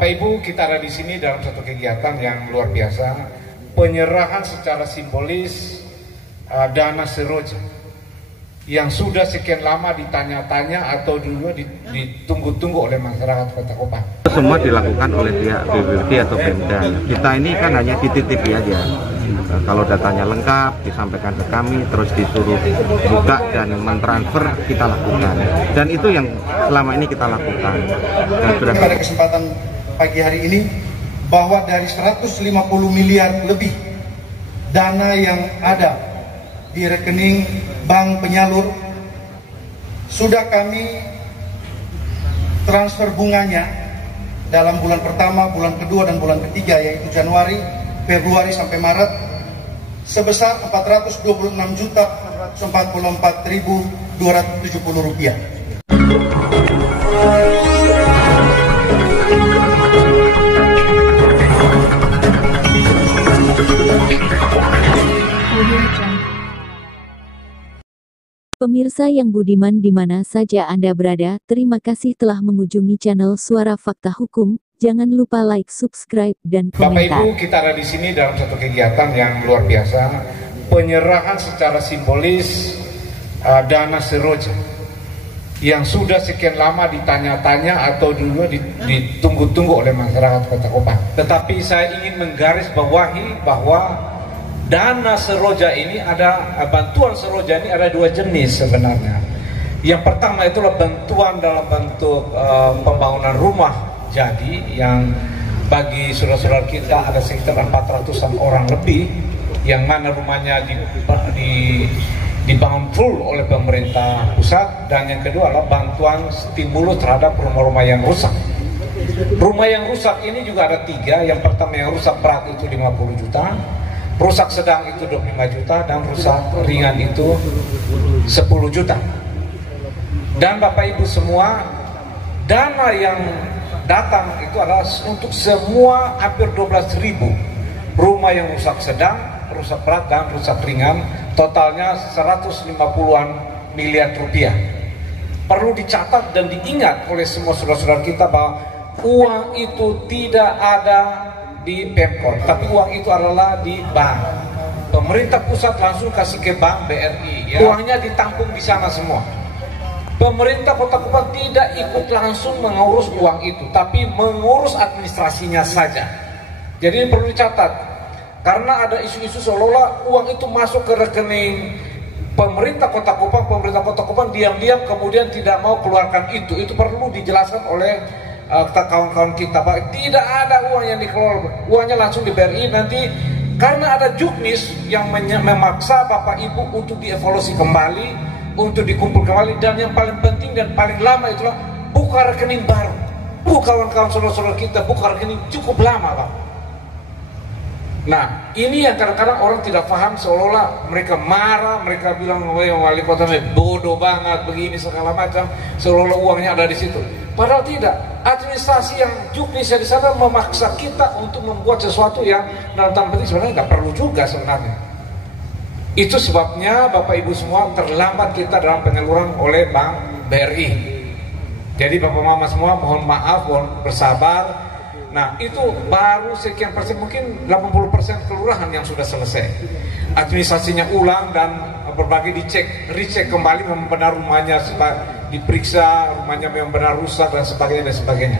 Bapak Ibu, kita ada di sini dalam satu kegiatan yang luar biasa, penyerahan secara simbolis dana Seroja yang sudah sekian lama ditanya-tanya atau juga ditunggu-tunggu oleh masyarakat Kota Kupang. Semua dilakukan oleh pihak BPBD atau Pemda. Kita ini kan hanya dititipi aja. Kalau datanya lengkap disampaikan ke kami, terus disuruh buka dan mentransfer, kita lakukan. Dan itu yang selama ini kita lakukan. Dan sudah pada kesempatan pagi hari ini bahwa dari 150 miliar lebih dana yang ada di rekening bank penyalur sudah kami transfer bunganya dalam bulan pertama, bulan kedua dan bulan ketiga, yaitu Januari, Februari sampai Maret sebesar Rp424.270. Pemirsa yang budiman di mana saja Anda berada, terima kasih telah mengunjungi channel Suara Fakta Hukum. Jangan lupa like, subscribe, dan komentar. Bapak Ibu, kita ada di sini dalam satu kegiatan yang luar biasa, penyerahan secara simbolis dana Seroja yang sudah sekian lama ditanya-tanya atau juga ditunggu-tunggu oleh masyarakat Kota Kupang. Tetapi saya ingin menggarisbawahi bahwa dana Seroja ini bantuan Seroja ini ada dua jenis sebenarnya. Yang pertama itulah bantuan dalam bentuk pembangunan rumah jadi yang bagi saudara-saudara kita ada sekitar 400-an orang lebih yang mana rumahnya dibangun full oleh pemerintah pusat. Dan yang kedua adalah bantuan stimulus terhadap rumah-rumah yang rusak. Rumah yang rusak ini juga ada tiga. Yang pertama yang rusak berat itu 50 juta, rusak sedang itu 25 juta, dan rusak ringan itu 10 juta. Dan Bapak Ibu semua, dana yang datang itu adalah untuk semua hampir 12.000 rumah yang rusak sedang, rusak berat, dan rusak ringan, totalnya 150-an miliar rupiah. Perlu dicatat dan diingat oleh semua saudara-saudara kita bahwa uang itu tidak ada di Pemkot, tapi uang itu adalah di bank. Pemerintah pusat langsung kasih ke bank BRI, ya. Uangnya ditampung di sana semua. Pemerintah Kota Kupang tidak ikut langsung mengurus uang itu, tapi mengurus administrasinya saja. Jadi ini perlu dicatat, karena ada isu-isu seolah-olah uang itu masuk ke rekening pemerintah Kota Kupang, pemerintah Kota Kupang diam-diam kemudian tidak mau keluarkan itu. Itu perlu dijelaskan oleh kawan-kawan kita, Pak. Tidak ada uang yang dikelola, uangnya langsung di BRI nanti, karena ada juknis yang memaksa Bapak Ibu untuk dievaluasi kembali, untuk dikumpul kembali, dan yang paling penting dan paling lama itulah buka rekening baru. Kawan-kawan saudara-saudara kita buka rekening cukup lama, Pak. Nah, ini yang kadang-kadang orang tidak paham, seolah-olah mereka marah, mereka bilang, wali kota bodoh banget, begini segala macam, seolah-olah uangnya ada di situ. Padahal tidak. Administrasi yang juknisnya di sana memaksa kita untuk membuat sesuatu yang dalam tanda petik sebenarnya nggak perlu juga sebenarnya. Itu sebabnya Bapak Ibu semua terlambat kita dalam penyaluran oleh Bank BRI. Jadi Bapak Mama semua mohon maaf, mohon bersabar. Nah, itu baru sekian persen, mungkin 80% kelurahan yang sudah selesai. Administrasinya ulang dan berbagai recheck kembali, memang benar rumahnya diperiksa, rumahnya memang benar rusak dan sebagainya.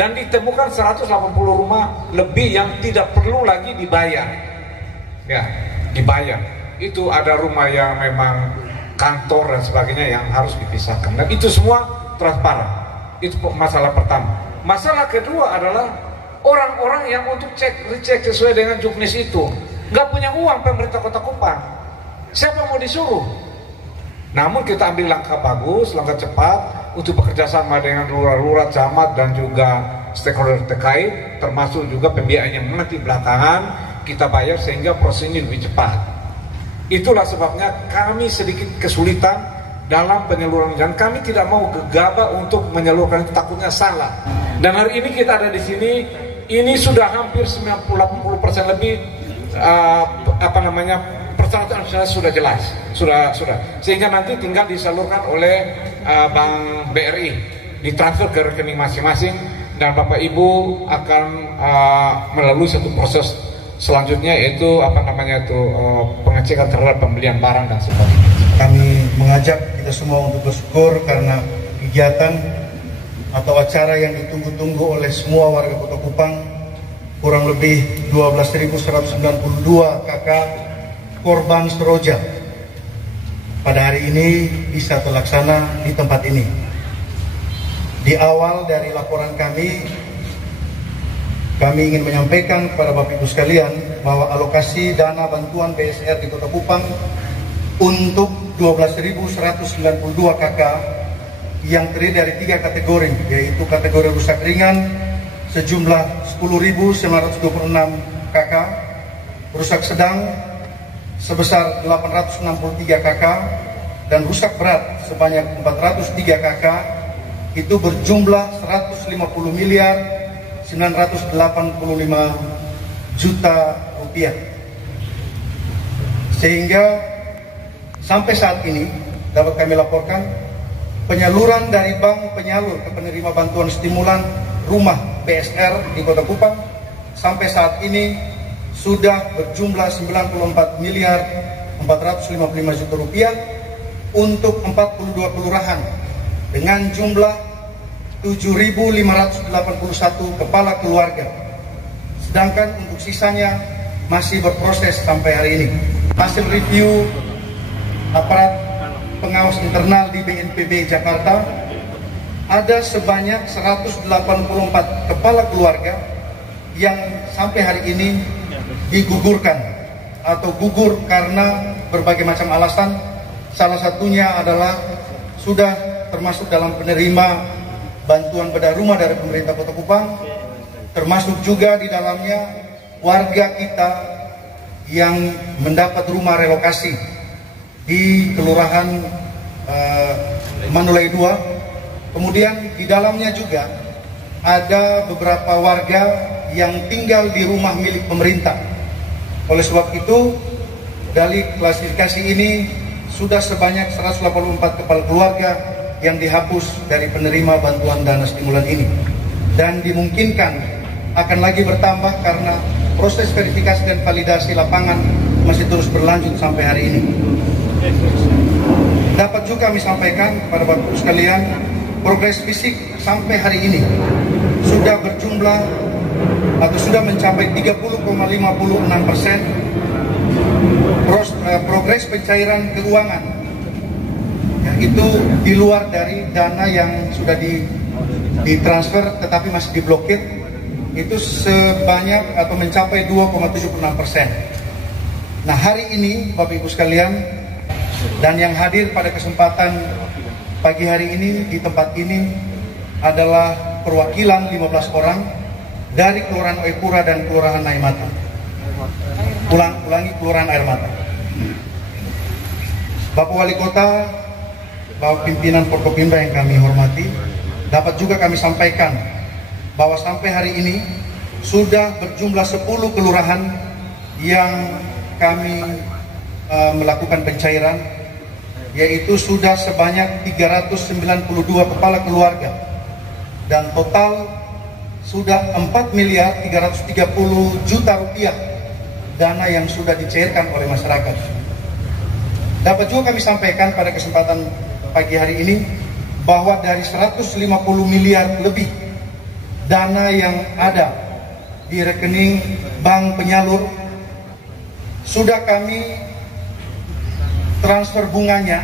Dan ditemukan 180 rumah lebih yang tidak perlu lagi dibayar. Ya, dibayar. Itu ada rumah yang memang kantor dan sebagainya yang harus dipisahkan. Dan itu semua transparan. Itu masalah pertama. Masalah kedua adalah orang-orang yang untuk recheck sesuai dengan juknis itu nggak punya uang. Pemerintah Kota Kupang, siapa mau disuruh? Namun kita ambil langkah bagus, langkah cepat untuk bekerja sama dengan lurah-lurah, camat, dan juga stakeholder terkait, termasuk juga pembiayaan yang nanti belakangan kita bayar sehingga proses ini lebih cepat. Itulah sebabnya kami sedikit kesulitan dalam penyaluran, dan kami tidak mau gegabah untuk menyalurkan itu, takutnya salah. Dan hari ini kita ada di sini, ini sudah hampir 90-80% lebih persyaratan sudah jelas, sudah. Sehingga nanti tinggal disalurkan oleh Bank BRI, ditransfer ke rekening masing-masing, dan Bapak Ibu akan melalui satu proses selanjutnya, yaitu pengecekan terhadap pembelian barang dan sebagainya. Kami mengajak kita semua untuk bersyukur karena kegiatan atau acara yang ditunggu-tunggu oleh semua warga Kota Kupang, kurang lebih 12.192 kakak korban seroja pada hari ini bisa terlaksana di tempat ini. Di awal dari laporan kami ingin menyampaikan kepada Bapak Ibu sekalian bahwa alokasi dana bantuan BSR di Kota Kupang untuk 12.192 KK yang terdiri dari 3 kategori, yaitu kategori rusak ringan sejumlah 10.926 KK, rusak sedang sebesar 863 KK, dan rusak berat sebanyak 403 KK, itu berjumlah 150.985 juta rupiah. Sehingga sampai saat ini dapat kami laporkan penyaluran dari bank penyalur ke penerima bantuan stimulan rumah BSR di Kota Kupang sampai saat ini sudah berjumlah 94.455 juta rupiah untuk 42 kelurahan dengan jumlah 7.581 kepala keluarga. Sedangkan untuk sisanya masih berproses sampai hari ini. Hasil review aparat pengawas internal di BNPB Jakarta, ada sebanyak 184 kepala keluarga yang sampai hari ini digugurkan atau gugur karena berbagai macam alasan. Salah satunya adalah sudah termasuk dalam penerima bantuan bedah rumah dari pemerintah Kota Kupang, termasuk juga di dalamnya warga kita yang mendapat rumah relokasi di Kelurahan Manulai 2. Kemudian di dalamnya juga ada beberapa warga yang tinggal di rumah milik pemerintah. Oleh sebab itu, dari klasifikasi ini sudah sebanyak 184 kepala keluarga yang dihapus dari penerima bantuan dana stimulan ini, dan dimungkinkan akan lagi bertambah karena proses verifikasi dan validasi lapangan masih terus berlanjut sampai hari ini. Dapat juga kami sampaikan kepada Bapak Ibu sekalian, progres fisik sampai hari ini sudah berjumlah atau sudah mencapai 30,56%. Progres pencairan keuangan, ya, itu di luar dari dana yang sudah ditransfer tetapi masih diblokir, itu sebanyak atau mencapai 2,76%. Nah, hari ini Bapak Ibu sekalian dan yang hadir pada kesempatan pagi hari ini di tempat ini adalah perwakilan 15 orang dari Kelurahan Oepura dan Kelurahan Air Mata. Kelurahan Air Mata. Bapak Wali Kota, Bapak Pimpinan Forkopimda yang kami hormati, dapat juga kami sampaikan bahwa sampai hari ini sudah berjumlah 10 kelurahan yang kami melakukan pencairan, yaitu sudah sebanyak 392 kepala keluarga, dan total sudah 4.330 juta rupiah dana yang sudah dicairkan oleh masyarakat. Dapat juga kami sampaikan pada kesempatan pagi hari ini bahwa dari 150 miliar lebih dana yang ada di rekening bank penyalur sudah kami transfer bunganya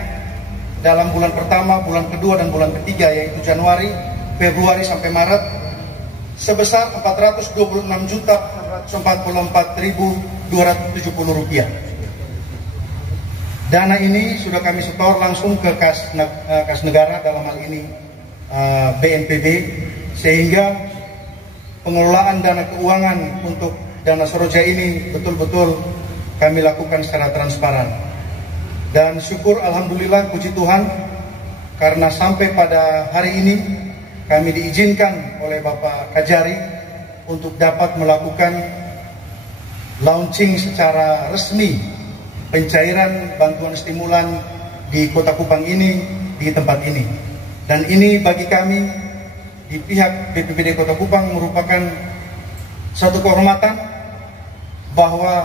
dalam bulan pertama, bulan kedua, dan bulan ketiga, yaitu Januari, Februari sampai Maret, sebesar 424.270 rupiah. Dana ini sudah kami setor langsung ke kas negara, dalam hal ini BNPB, sehingga pengelolaan dana keuangan untuk dana seroja ini betul-betul kami lakukan secara transparan. Dan syukur alhamdulillah, puji Tuhan, karena sampai pada hari ini kami diizinkan oleh Bapak Kajari untuk dapat melakukan launching secara resmi pencairan bantuan stimulan di Kota Kupang ini, di tempat ini. Dan ini bagi kami di pihak BPBD Kota Kupang merupakan suatu kehormatan bahwa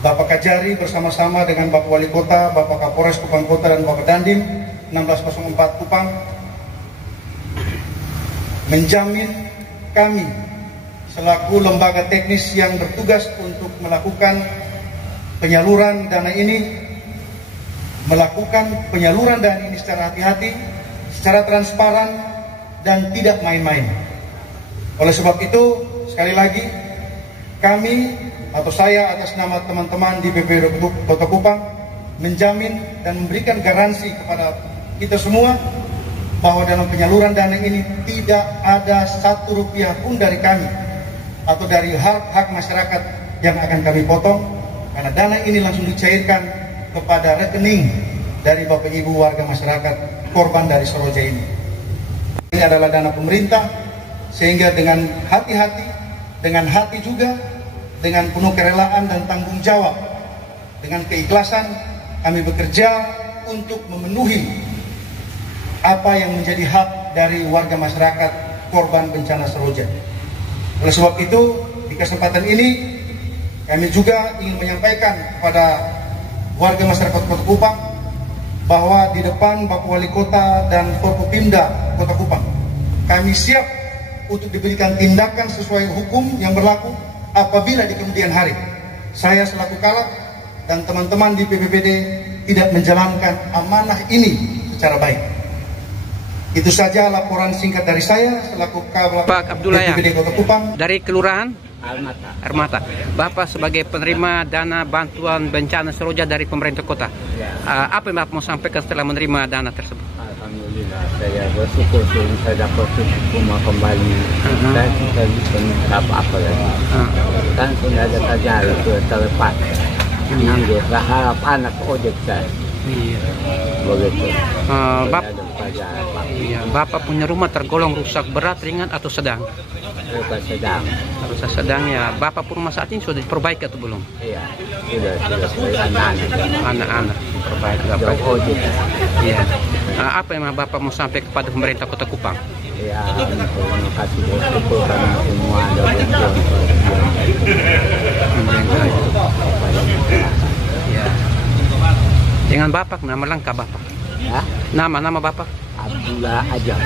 Bapak Kajari bersama-sama dengan Bapak Wali Kota, Bapak Kapolres Kupang Kota dan Bapak Dandim 1604 Kupang menjamin kami selaku lembaga teknis yang bertugas untuk melakukan penyaluran dana ini, secara hati-hati, secara transparan, dan tidak main-main. Oleh sebab itu, sekali lagi, kami atau saya atas nama teman-teman di BPBD Kota Kupang menjamin dan memberikan garansi kepada kita semua bahwa dalam penyaluran dana ini tidak ada Rp1 pun dari kami atau dari hak masyarakat yang akan kami potong, karena dana ini langsung dicairkan kepada rekening dari Bapak Ibu warga masyarakat korban dari Seroja ini. Ini adalah dana pemerintah, sehingga dengan hati-hati, dengan hati juga, dengan penuh kerelaan dan tanggung jawab, dengan keikhlasan kami bekerja untuk memenuhi apa yang menjadi hak dari warga masyarakat korban bencana Seroja. Oleh sebab itu, di kesempatan ini kami juga ingin menyampaikan kepada warga masyarakat Kota Kupang bahwa di depan Bapak Wali Kota dan Forkopimda Kota Kupang, kami siap untuk diberikan tindakan sesuai hukum yang berlaku apabila di kemudian hari saya selaku Kalak dan teman-teman di BPBD tidak menjalankan amanah ini secara baik. Itu saja laporan singkat dari saya selaku Pak Abdullah BPBD Kota Kupang dari Kelurahan Armata. Bapak sebagai penerima dana bantuan bencana Seroja dari pemerintah kota, apa yang Bapak mau sampaikan setelah menerima dana tersebut? Alhamdulillah, saya bersyukur bisa dapat rumah kembali dan kita bisa apa-apa lagi. Kan sudah ada saja itu terlepas. Mengambil berharap anak ojek saya. Iya. Begitu. Bapak punya rumah tergolong rusak berat, ringan atau sedang? Rusak sedang. Rusak sedang ya. Bapak pun rumah saat ini sudah diperbaiki atau belum? Iya, sudah anak-anak diperbaiki. Iya. Apa yang Bapak mau sampai kepada pemerintah Kota Kupang? Ya, terima kasih bersyukur karena semua ada bantuan. Ya. Dengan Bapak, nama lengkap Bapak? Ya? Nama Bapak? Abdullah Ajam.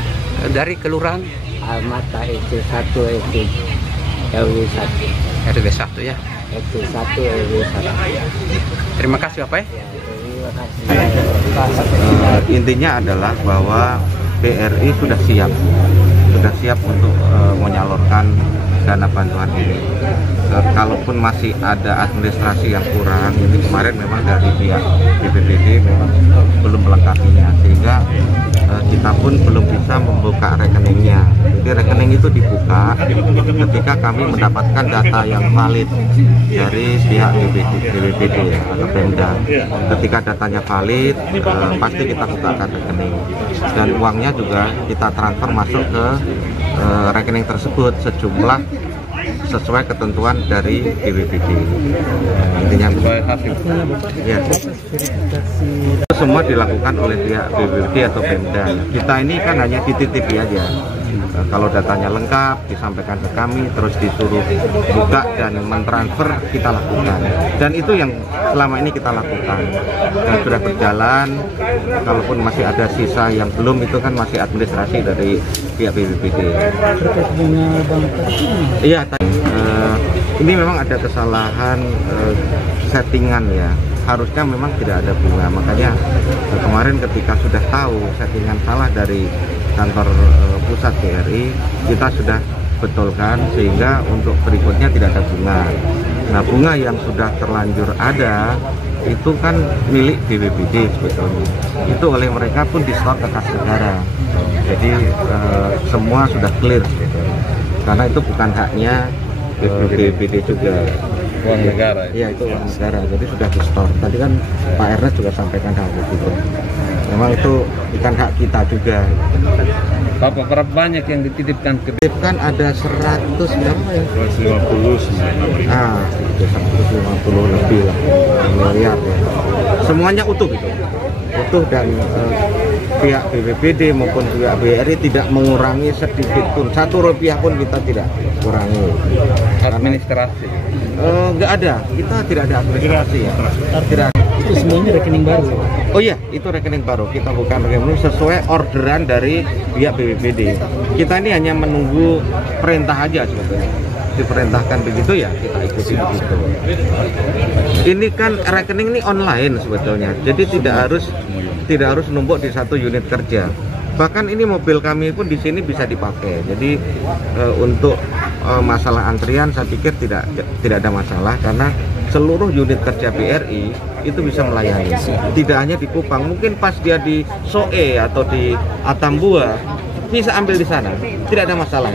Dari Kelurahan Armata RT1 RW1 ya. RT1 RW1. Terima kasih Bapak ya. Intinya adalah bahwa BRI sudah siap untuk menyalurkan dana bantuan ini. Kalaupun masih ada administrasi yang kurang, ini kemarin memang dari pihak BPBD memang belum melengkapinya, sehingga kita pun belum bisa membuka rekeningnya. Jadi rekening itu dibuka ketika kami mendapatkan data yang valid dari pihak BPBD atau Pemda. Ketika datanya valid, pasti kita bukakan rekening, dan uangnya juga kita transfer masuk ke rekening tersebut sejumlah sesuai ketentuan dari BPBD. Intinya ya. Itu semua dilakukan oleh pihak BPBD atau Pemda. Kita ini kan hanya dititipi aja. Kalau datanya lengkap disampaikan ke kami, terus disuruh buka dan mentransfer, kita lakukan. Dan itu yang selama ini kita lakukan. Dan sudah berjalan. Kalaupun masih ada sisa yang belum, itu kan masih administrasi dari pihak BPBD. Iya. Ini memang ada kesalahan settingan ya. Harusnya memang tidak ada bunga. Makanya kemarin ketika sudah tahu settingan salah dari kantor pusat BRI, kita sudah betulkan sehingga untuk berikutnya tidak ada bunga. Nah, bunga yang sudah terlanjur ada itu kan milik BPBD sebetulnya. Itu oleh mereka pun di-store ke kas negara. Jadi semua sudah clear sebetulnya. Karena itu bukan haknya BPBD juga. Uang negara. Iya, itu uang negara. Jadi sudah di-store. Tadi kan Pak Ernest juga sampaikan hal itu. Memang itu bukan hak kita juga. Bapak, berapa banyak yang dititipkan ke Dititipkan ada 100 berapa ya? 150. Nah, 150 lebih lah miliar ya. Semuanya utuh gitu. Utuh dan pihak BPBD maupun pihak BRI tidak mengurangi sedikit pun, Rp1 pun kita tidak kurangi. Administrasi? Nggak ada, kita tidak ada administrasi ya. Tidak. Itu semuanya rekening baru. Oh iya, itu rekening baru. Kita bukan rekening baru sesuai orderan dari pihak BPBD. Kita ini hanya menunggu perintah aja sebetulnya. Diperintahkan begitu ya kita ikuti begitu. Ini kan rekening ini online sebetulnya, jadi tidak harus numpuk di satu unit kerja. Bahkan ini mobil kami pun di sini bisa dipakai. Jadi untuk masalah antrian saya pikir tidak ada masalah karena seluruh unit kerja BRI itu bisa melayani. Tidak hanya di Kupang, mungkin pas dia di Soe atau di Atambua bisa ambil di sana. Tidak ada masalah.